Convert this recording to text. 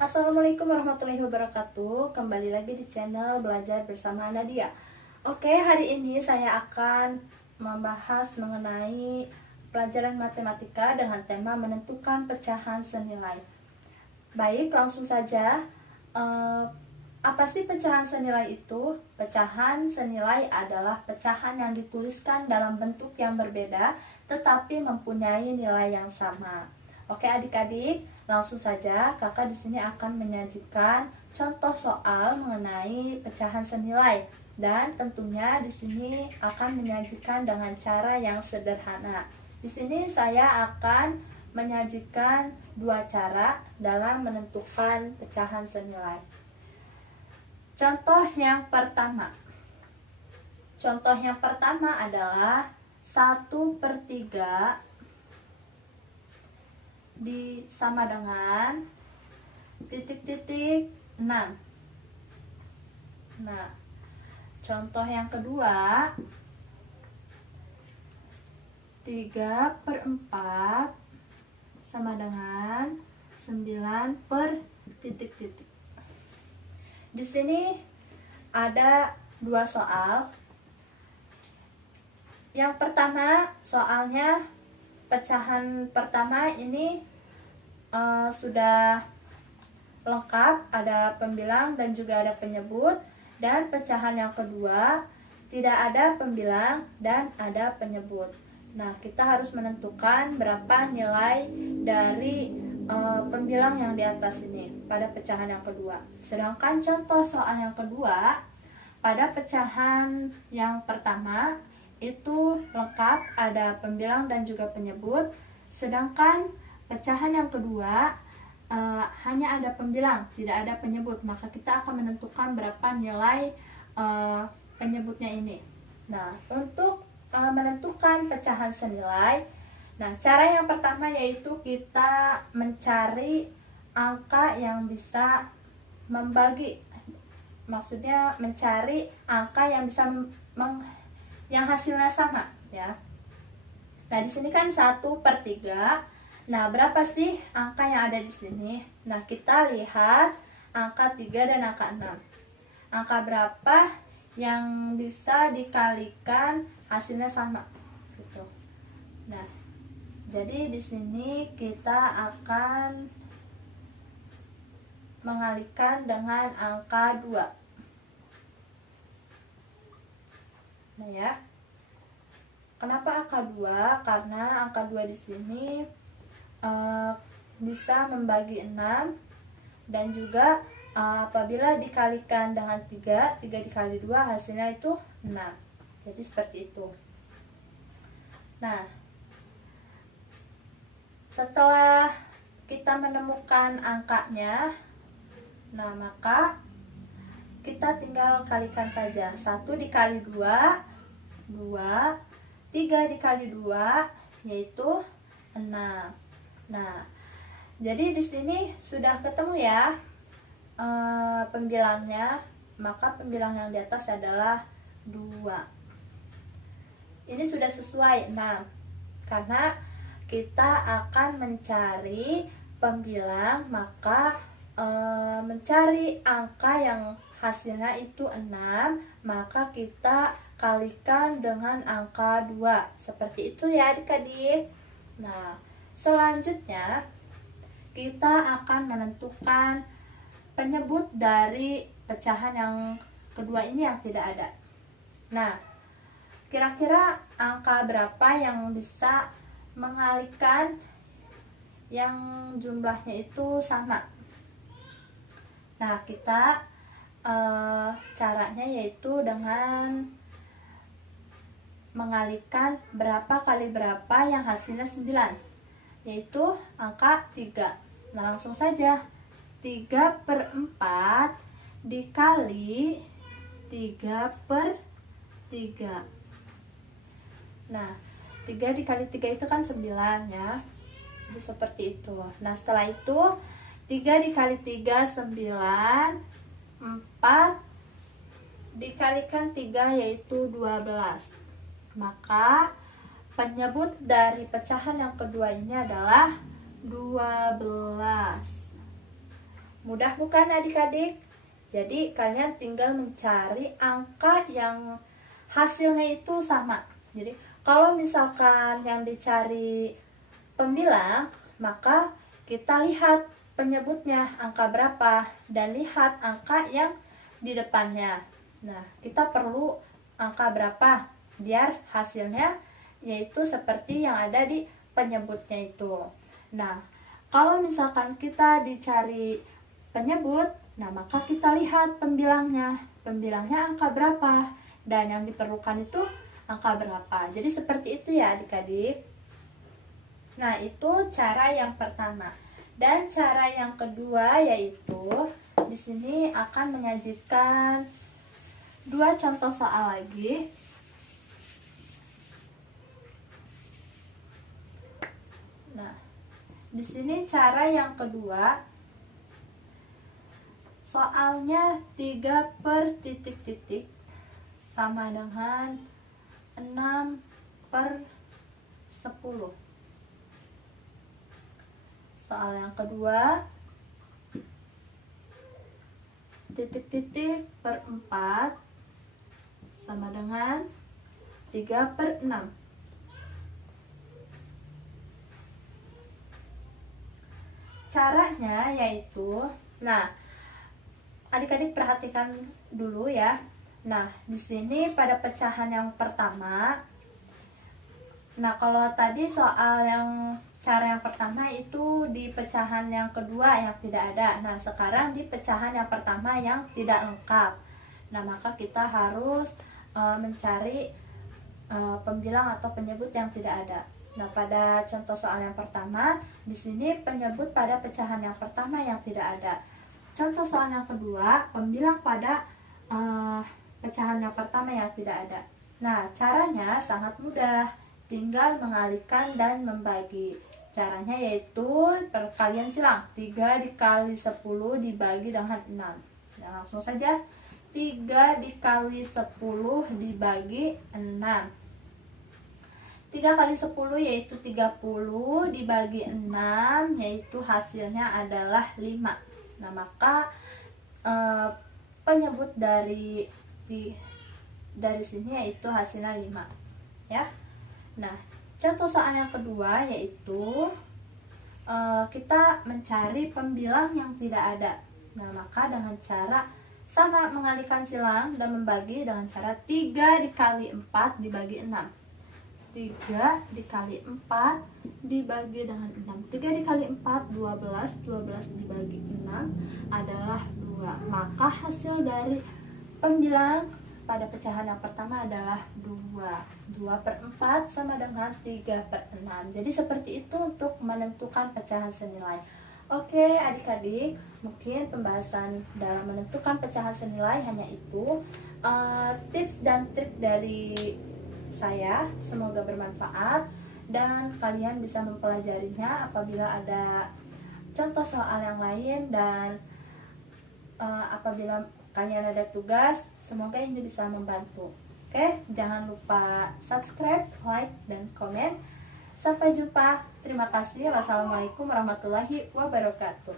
Assalamualaikum warahmatullahi wabarakatuh. Kembali lagi di channel Belajar Bersama Nadia. Oke, hari ini saya akan membahas mengenai pelajaran matematika dengan tema menentukan pecahan senilai. Baik, langsung saja. Apa sih pecahan senilai itu? Pecahan senilai adalah pecahan yang dituliskan dalam bentuk yang berbeda tetapi mempunyai nilai yang sama. Oke adik-adik, langsung saja kakak di sini akan menyajikan contoh soal mengenai pecahan senilai dan tentunya di sini akan menyajikan dengan cara yang sederhana. Di sini saya akan menyajikan dua cara dalam menentukan pecahan senilai. Contoh yang pertama. Contoh yang pertama adalah 1/3 sama dengan titik-titik 6. Nah, contoh yang kedua 3/4 sama dengan 9 per titik-titik. Di sini ada dua soal. Yang pertama, soalnya pecahan pertama ini sudah lengkap, ada pembilang dan juga ada penyebut. Dan pecahan yang kedua tidak ada pembilang dan ada penyebut. Nah, kita harus menentukan berapa nilai dari pembilang yang di atas ini pada pecahan yang kedua. Sedangkan contoh soal yang kedua, pada pecahan yang pertama itu lengkap, ada pembilang dan juga penyebut. Sedangkan pecahan yang kedua hanya ada pembilang, tidak ada penyebut. Maka kita akan menentukan berapa nilai penyebutnya ini. Nah, untuk menentukan pecahan senilai, nah cara yang pertama yaitu kita mencari angka yang bisa membagi. Maksudnya mencari angka yang bisa yang hasilnya sama, ya. Nah, di sini kan 1/3. Nah, berapa sih angka yang ada di sini? Nah, kita lihat angka 3 dan angka 6. Angka berapa yang bisa dikalikan hasilnya sama gitu. Nah, jadi di sini kita akan mengalikan dengan angka 2. Nah, ya. Kenapa angka 2? Karena angka 2 di sini bisa membagi 6 dan juga apabila dikalikan dengan 3 dikali 2 hasilnya itu 6. Jadi seperti itu. Nah, setelah kita menemukan angkanya, nah maka kita tinggal kalikan saja. 1 dikali 2, 2. 3 dikali 2 yaitu 6. Nah, jadi di sini sudah ketemu ya pembilangnya, maka pembilang yang di atas adalah 2. Ini sudah sesuai 6 karena kita akan mencari pembilang, maka mencari angka yang hasilnya itu 6, maka kita kalikan dengan angka 2. Seperti itu ya adik-adik. Nah, selanjutnya kita akan menentukan penyebut dari pecahan yang kedua ini yang tidak ada. Nah, kira-kira angka berapa yang bisa mengalihkan yang jumlahnya itu sama? Nah, kita caranya yaitu dengan mengalihkan berapa kali berapa yang hasilnya 9, yaitu angka 3. Nah, langsung saja 3/4 dikali 3/3. Nah, 3 dikali 3 itu kan 9 ya. Jadi seperti itu. Nah, setelah itu 3 dikali 3 9, 4 dikalikan 3 yaitu 12. Maka penyebut dari pecahan yang kedua ini adalah 12. Mudah bukan adik-adik? Jadi kalian tinggal mencari angka yang hasilnya itu sama. Jadi kalau misalkan yang dicari pembilang, maka kita lihat penyebutnya angka berapa dan lihat angka yang di depannya. Nah, kita perlu angka berapa biar hasilnya yaitu seperti yang ada di penyebutnya itu. Nah, kalau misalkan kita dicari penyebut, nah maka kita lihat pembilangnya. Pembilangnya angka berapa dan yang diperlukan itu angka berapa. Jadi seperti itu ya adik-adik. Nah, itu cara yang pertama. Dan cara yang kedua yaitu di sini akan menyajikan dua contoh soal lagi. Nah, di sini cara yang kedua, soalnya 3 per titik-titik sama dengan 6 per 10. Soal yang kedua, titik-titik per 4 sama dengan 3 per 6. Caranya yaitu, nah, adik-adik perhatikan dulu ya. Nah, di sini pada pecahan yang pertama, nah kalau tadi soal yang cara yang pertama itu di pecahan yang kedua yang tidak ada. Nah, sekarang di pecahan yang pertama yang tidak lengkap. Nah, maka kita harus mencari pembilang atau penyebut yang tidak ada. Nah, pada contoh soal yang pertama, di sini penyebut pada pecahan yang pertama yang tidak ada. Contoh soal yang kedua, pembilang pada pecahan yang pertama yang tidak ada. Nah, caranya sangat mudah, tinggal mengalihkan dan membagi. Caranya yaitu perkalian silang, 3 dikali 10 dibagi dengan 6. Nah, langsung saja 3 dikali 10 dibagi 6. 3 kali 10 yaitu 30 dibagi 6 yaitu hasilnya adalah 5. Nah, maka penyebut dari sini yaitu hasilnya 5 ya. Nah, contoh soal yang kedua yaitu kita mencari pembilang yang tidak ada. Nah, maka dengan cara sama mengalihkan silang dan membagi dengan cara 3 dikali 4 dibagi 6. 3 dikali 4 dibagi dengan 6. 3 dikali 4 12, 12 dibagi 6 adalah 2. Maka hasil dari pembilang pada pecahan yang pertama adalah 2. 2 per 4 sama dengan 3 per 6. Jadi seperti itu untuk menentukan pecahan senilai. Oke adik-adik, mungkin pembahasan dalam menentukan pecahan senilai hanya itu. Tips dan trik dari saya semoga bermanfaat dan kalian bisa mempelajarinya. Apabila ada contoh soal yang lain dan apabila kalian ada tugas, semoga ini bisa membantu. Oke, jangan lupa subscribe, like, dan komen. Sampai jumpa. Terima kasih. Wassalamualaikum warahmatullahi wabarakatuh.